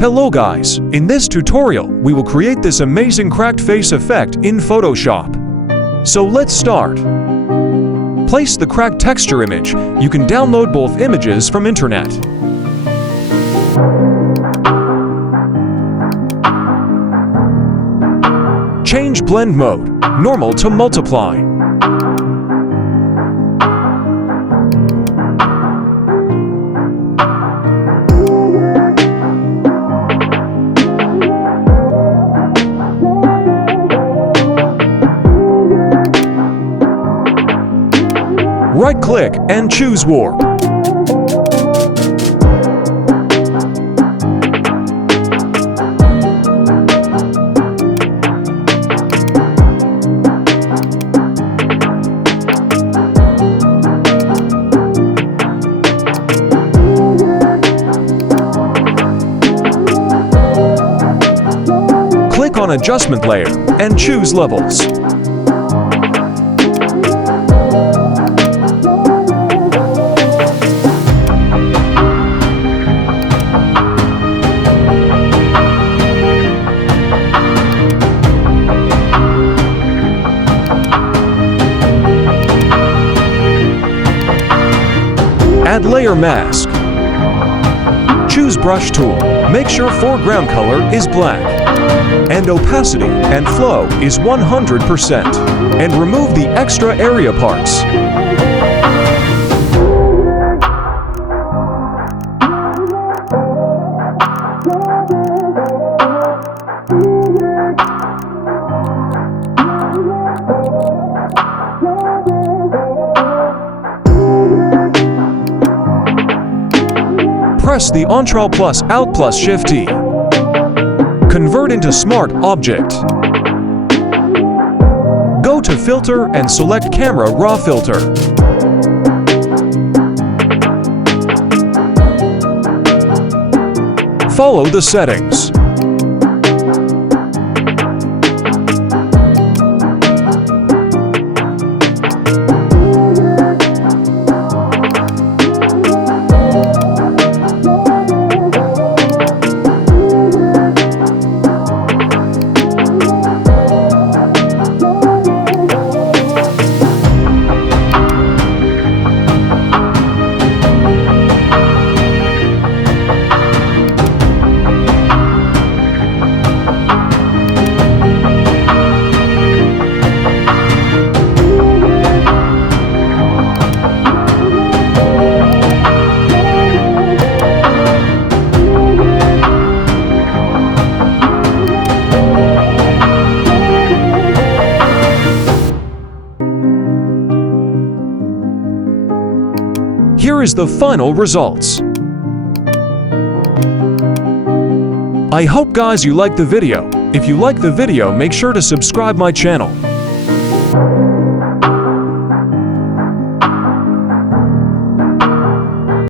Hello guys, in this tutorial we will create this amazing cracked face effect in Photoshop. So let's start. Place the cracked texture image. You can download both images from internet. Change blend mode, normal to multiply. Right-click and choose Warp. Click on Adjustment Layer and choose Levels. Add Layer Mask. Choose Brush Tool. Make sure foreground color is black. And opacity and flow is 100%. And remove the extra area parts. Press the Ctrl+ Alt+ Shift T. Convert into Smart Object. Go to Filter and select Camera Raw Filter. Follow the settings. Here is the final results. I hope guys you liked the video. If you like the video, make sure to subscribe my channel.